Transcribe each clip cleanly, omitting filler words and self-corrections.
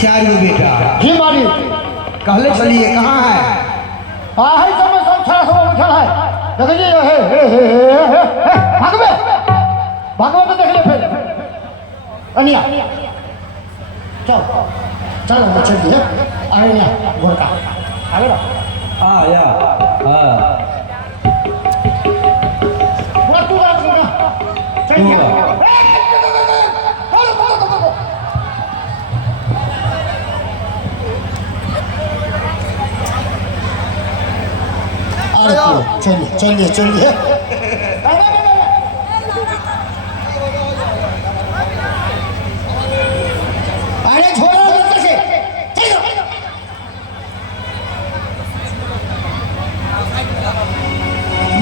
4 बेटा जी मालिक। कहले चलिए कहाँ है? है सब छड़ा सब बैठा है। देखिए भागवे भागवे तो देख ले फिर अनिया चल चल हम चल दिए आगे ना गोरका आगे ना या पूरा तू आ गोरका चल दिया चलिए चलिए चलिए अरे छोड़ो कैसे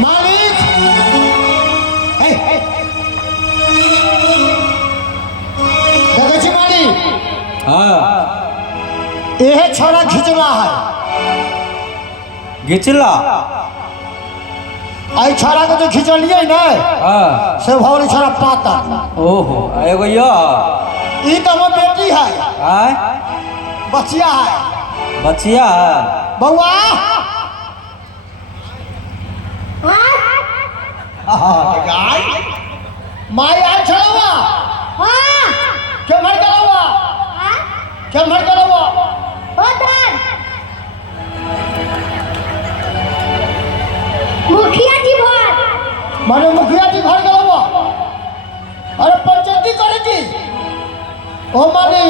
मालिक देखिए मालिक यह छोरा खिंचला है घिचला आई छोरा को जो खिंचलिए ना से भौरी छोरा पाता ओहो एगो ई तो हमर बेटी है बचिया है बचिया बउआ माई आई छलवा के मर गलवा के मर गलवा मुखिया जी घर माने मुखिया जी घर गलवा अरे पंचायती करे जी ओ मानी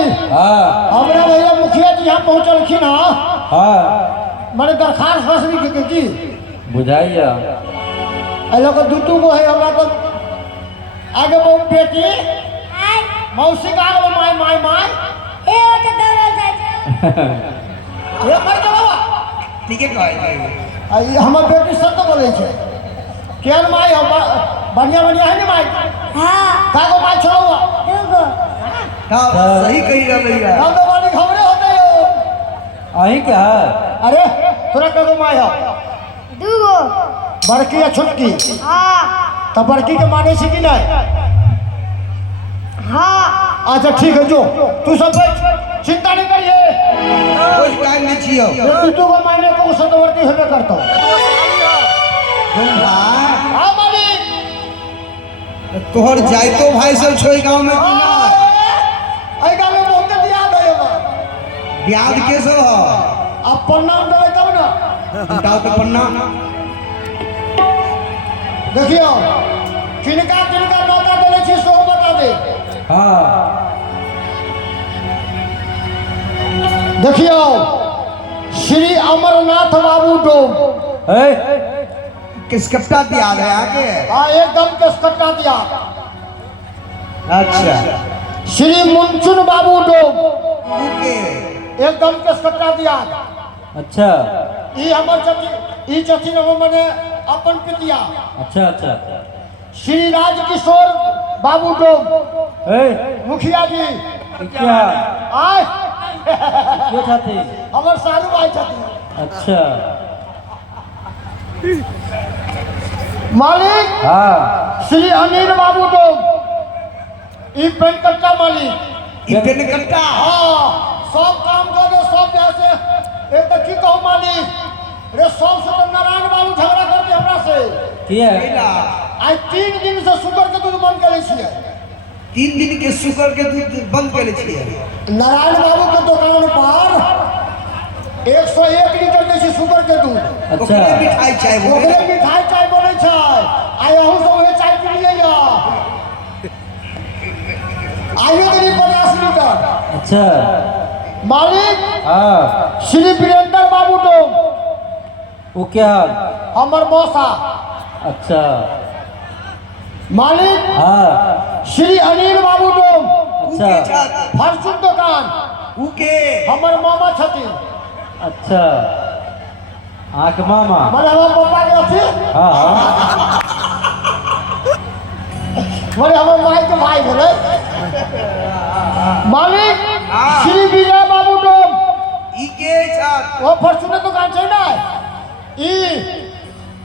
हमरा भैया मुखिया जी यहाँ पहुँचलखिन माने दरखास्त फसली के की बुझाइया लोग दू गो है हमरा तो आगे बहुत बेटी मौसी का आगे माय माय माय ए ओटे दौड़ जाए ये मर गलवा ठीक है कहे आई हमर बेटी सत्य बोले छे केन माय बढ़िया बढ़िया है ना माय हां कागो माय छोड़वा दूगो सही कही रहा भैया हम तो वाली खबरें होते हो आई क्या अरे तोरा कागो माय हो दूगो बड़की या छोटकी हां तो बड़की के माने छी कि नहीं हां अच्छा ठीक है जो तू सब बैठ चिंता नहीं करिए कोई टाइम नहीं छियो तू को मायने को सतवर्ती होबे करतो हां मालिक तोहर जायतो भाई सब छोई गांव में कि ना आई गांव में बहुत याद है ब्याज के सो अपन नाम दे तब ना बताओ तो पन्ना देखियो किनका किनका नौका देले छी सो बता दे देखियो श्री अमरनाथ बाबू डोम किसकट्टा याद है आगे एकदम किसकट्टा दिया अच्छा श्री मुंचुन बाबू डोम ओके एकदम किसकट्टा दिया अच्छा ई हमर चची ई चची ने मने अपन पितिया अच्छा अच्छा श्री राजकिशोर बाबू डोम मुखिया जी क्या आय क्यों चाहते हमर सारू भाई छथि अच्छा मालिक श्री अनिल बाबू डोम ई पेनकट्टा मालिक ई पेनकट्टा हाँ सब काम कर दे सब जैसे एक तो की कहूँ मालिक रे सब से तो नारायण बाबू झगड़ा करते हमरा से किया आज 3 दिन से शुगर के दूध बंद करे छिए 3 दिन के शुगर के दूध बंद करे छिए नारायण बाबू के दुकान पर 101 लीटर दे छी शुगर के दूध अच्छा मिठाई चाय ओकरे मिठाई चाय बनै छै आइ अहूँ सब ओहे चाय पीलिए या आइए देनी 50 लीटर अच्छा मालिक श्री वीरेंद्र बाबू डोम वो क्या हमर मौसा अच्छा मालिक श्री अनिल बाबू डोम अच्छा फॉर्चून दुकान उके हमर मामा छथिन अच्छा आँख मामा मने हमर पापा के अथी मने हमर माई के भाई भेलै मालिक श्री विजय बाबू डोम ई के छत वो फॉर्चून दुकान छै ना ई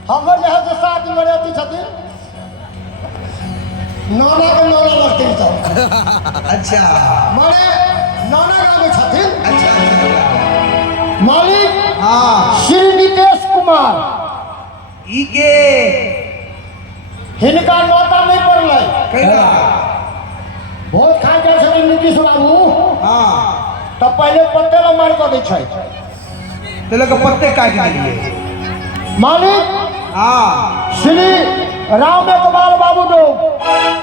हमर जे है से साथ में रहती छथिन नाना के नाना लगते सब अच्छा माने नाना गाँव में छथिन मालिक हाँ श्री नीतीश कुमार ई के हिनका नौता नहीं पड़लै कैला भोज खा जाइ छथिन नीतीश बाबू हाँ तब पहले पत्ते ला मार कऽ दै छै तेल के पत्ते काट दिए मालिक हाँ श्री राम एकबाल बाबू डोब